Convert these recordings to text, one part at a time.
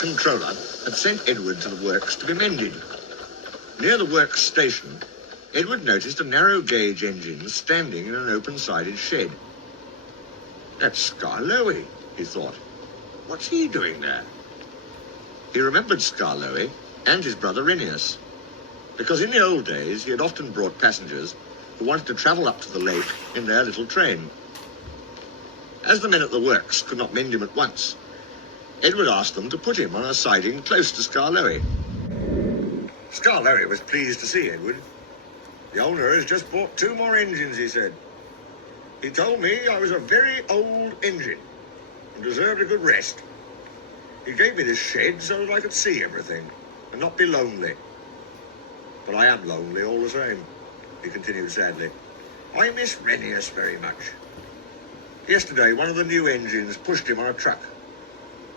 controller had sent Edward to the works to be mended. Near the works station, Edward noticed a narrow-gauge engine standing in an open-sided shed. That's Skarloey, he thought. What's he doing there? He remembered Skarloey and his brother Renius, because in the old days he had often brought passengers who wanted to travel up to the lake in their little train. As the men at the works could not mend him at once, Edward asked them to put him on a siding close to Skarloey. Skarloey was pleased to see Edward. The owner has just bought 2 more engines, he said. He told me I was a very old engine and deserved a good rest. He gave me this shed so that I could see everything and not be lonely. But I am lonely all the same, he continued sadly. I miss Renius very much. Yesterday, one of the new engines pushed him on a truck,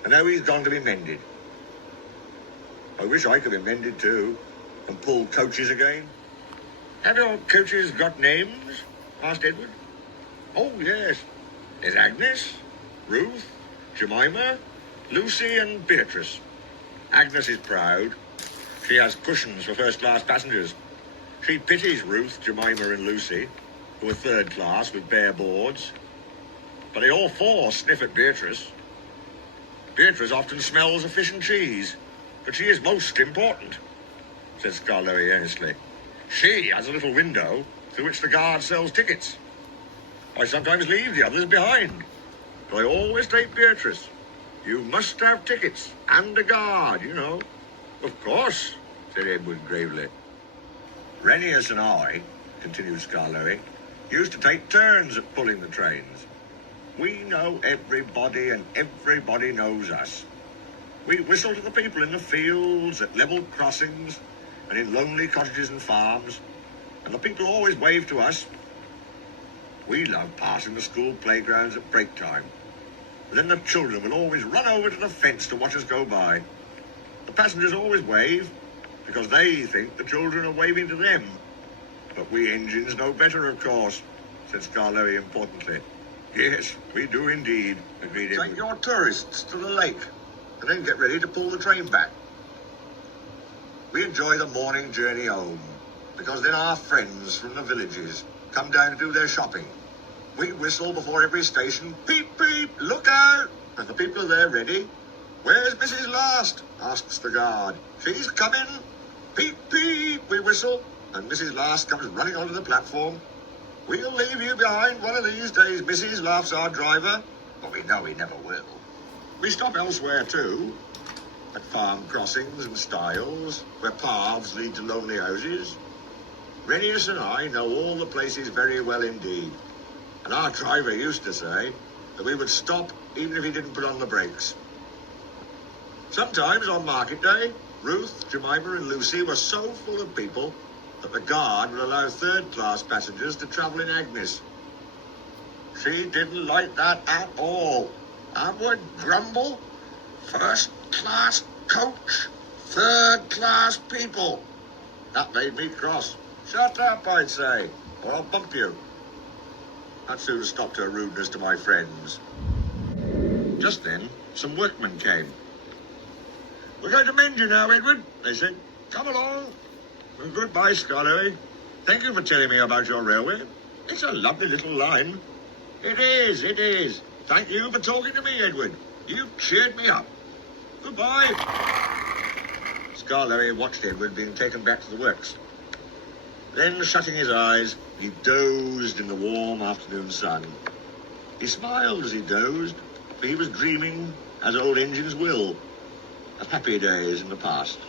and now he's gone to be mended. I wish I could be mended too, and pull coaches again. Have your coaches got names? Asked Edward. Oh, yes. There's Agnes, Ruth, Jemima, Lucy and Beatrice. Agnes is proud. She has cushions for first-class passengers. She pities Ruth, Jemima and Lucy, who are third class with bare boards. But they all 4 sniff at Beatrice. Beatrice often smells of fish and cheese, but she is most important, said Skarloey earnestly. She has a little window through which the guard sells tickets. I sometimes leave the others behind, but I always take Beatrice. You must have tickets and a guard, you know. Of course, said Edward gravely. Renius and I, continued Skarloey, used to take turns at pulling the trains. We know everybody and everybody knows us. We whistle to the people in the fields, at level crossings, and in lonely cottages and farms, and the people always wave to us. We love passing the school playgrounds at break time, and then the children will always run over to the fence to watch us go by. The passengers always wave, because they think the children are waving to them. But we engines know better, of course, said Skarloey importantly. Yes, we do indeed, agreed Edward. Take your tourists to the lake, and then get ready to pull the train back. We enjoy the morning journey home, because then our friends from the villages come down to do their shopping. We whistle before every station, peep, peep, look out, and the people are there ready. Where's Mrs. Last? Asks the guard. She's coming. Peep, peep, we whistle, and Mrs. Last comes running onto the platform. We'll leave you behind one of these days, Mrs. laughs our driver, but we know he never will. We stop elsewhere too, at farm crossings and stiles, where paths lead to lonely houses. Renius and I know all the places very well indeed, and our driver used to say that we would stop even if he didn't put on the brakes. Sometimes on market day, Ruth, Jemima and Lucy were so full of people that the guard would allow third-class passengers to travel in Agnes. She didn't like that at all, and would grumble. First-class coach, third-class people. That made me cross. Shut up, I'd say, or I'll bump you. That soon stopped her rudeness to my friends. Just then, some workmen came. We're going to mend you now, Edward, they said. Come along. Goodbye, Skarloey. Thank you for telling me about your railway. It's a lovely little line. It is, it is. Thank you for talking to me, Edward. You've cheered me up. Goodbye. Skarloey watched Edward being taken back to the works. Then, shutting his eyes, he dozed in the warm afternoon sun. He smiled as he dozed, for he was dreaming, as old engines will, of happy days in the past.